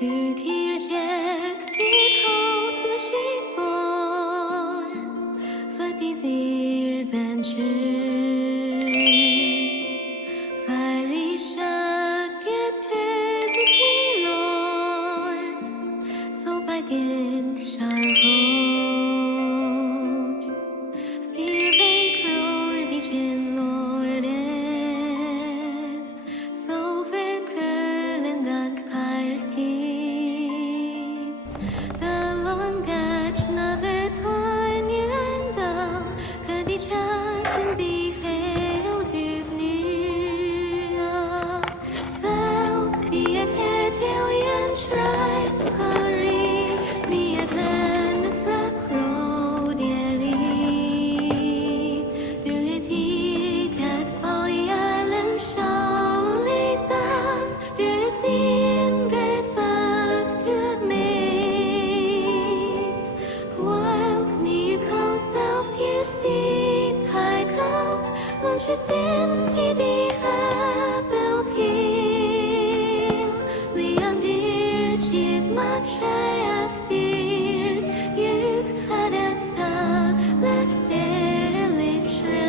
Du kirjek bir kote chiffon för désir venture Fiery chaque terre qui lord So bagen charhot Bir vekror bijen lordev So verkurlen dank parkis The longach never kan yanda Kadichasen biheo dubnya Velk biek her til yen tribe kari Biek len frakro dieli Du etik at foyalen shaulistan Du sin gerfak drug me Kwalk ni ko self piercing high coke Lunches in tidi habel peel Leon dear cheese my traf dear Yuk hadas ta let's stare lick shred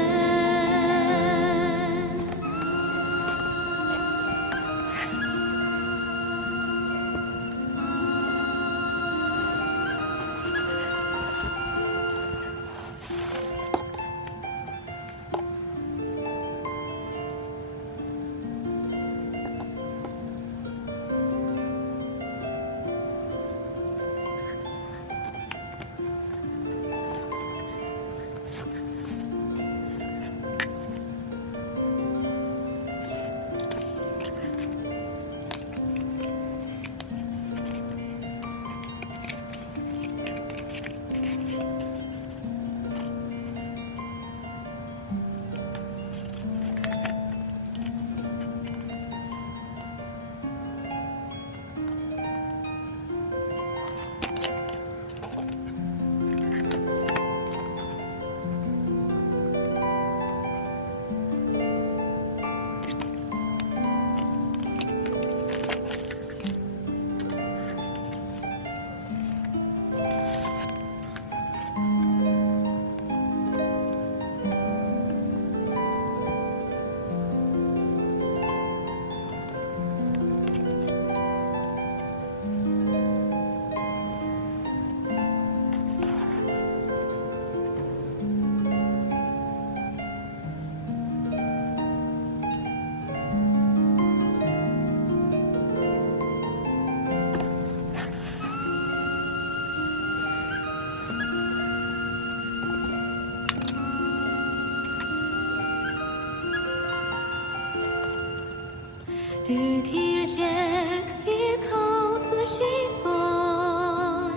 Du kirjek bir kote chiffon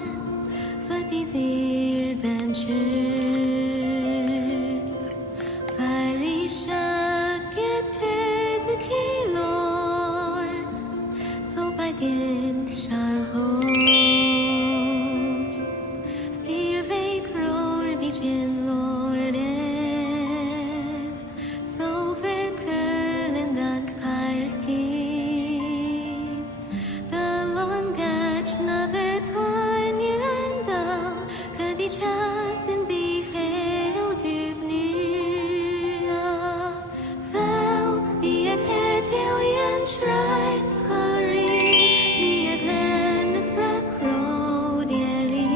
för désir venture Fiery chaque terre qui lord So bagen charhot Bir vekror bijen lordev So verkurlen dank parkis The longach never kan yanda Kadichasen biheo dubnya Velk biek her til yen tribe kari Biek len frakro dieli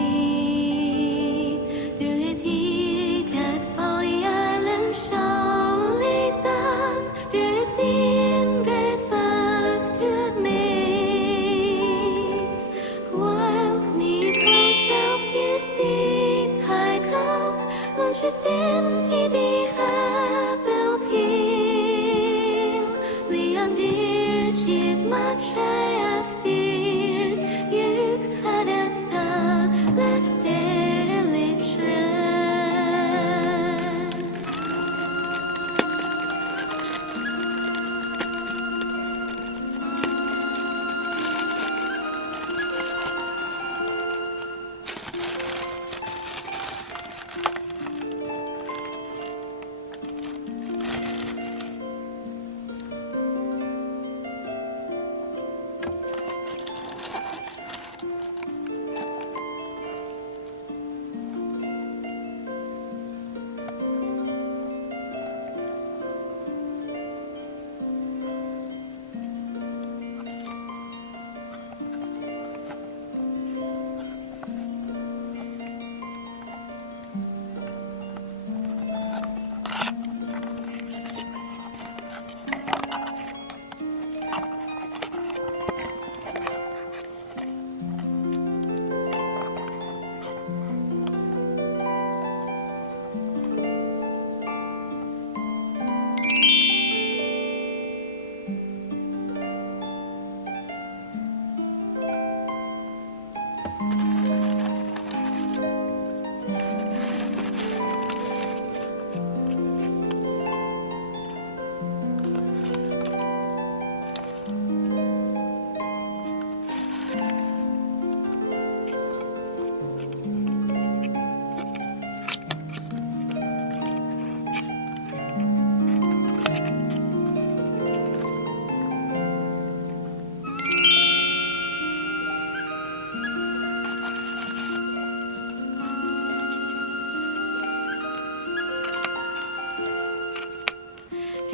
Du etik at foyalen shaulistan Du sin gerfak drug me Kwalk ni ko self piercing high coke Lunches in tidi habel peel Leon dear cheese my traf dear Yuk hadas ta let's stare lick shred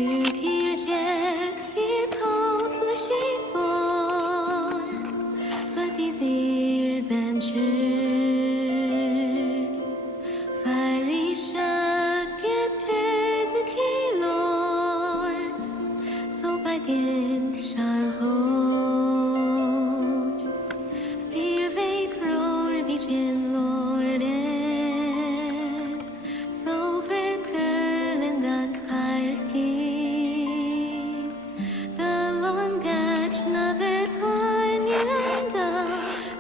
Du kirjek bir koutlı chiffon För désir venture Fiery chaque terre qui lord So bagen charhot Bir vekror bijin lorden So verkurlendan parkis The longach never twan yanda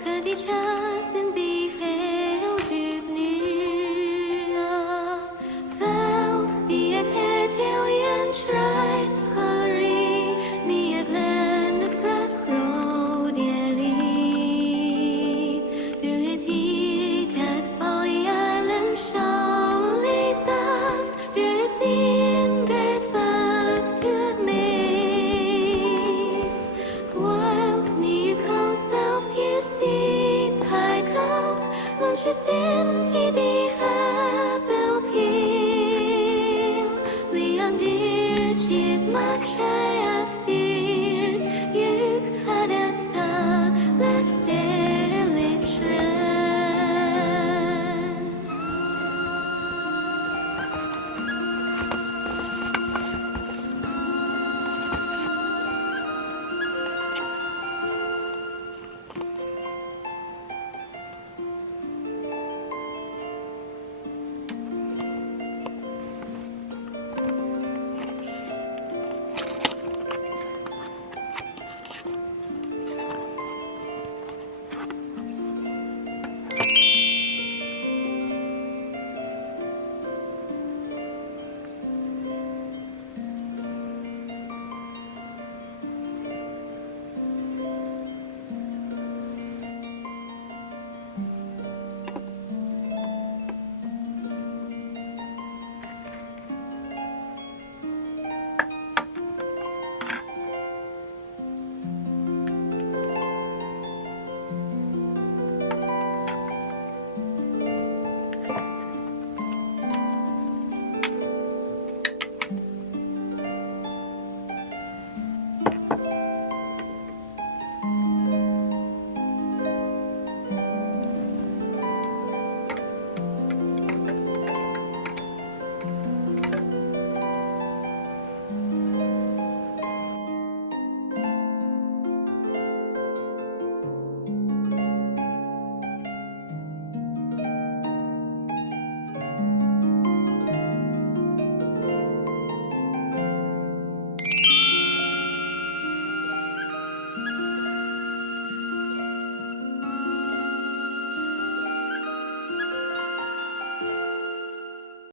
Kadichasin bihel dubnia Velk biak hertelian tribe Curry Niak land frak rodeli Duetik at foljalem sjålistam Duretsin gerfak drömmig Kwalk mjuk self piercing Pajkalk Lunches in tid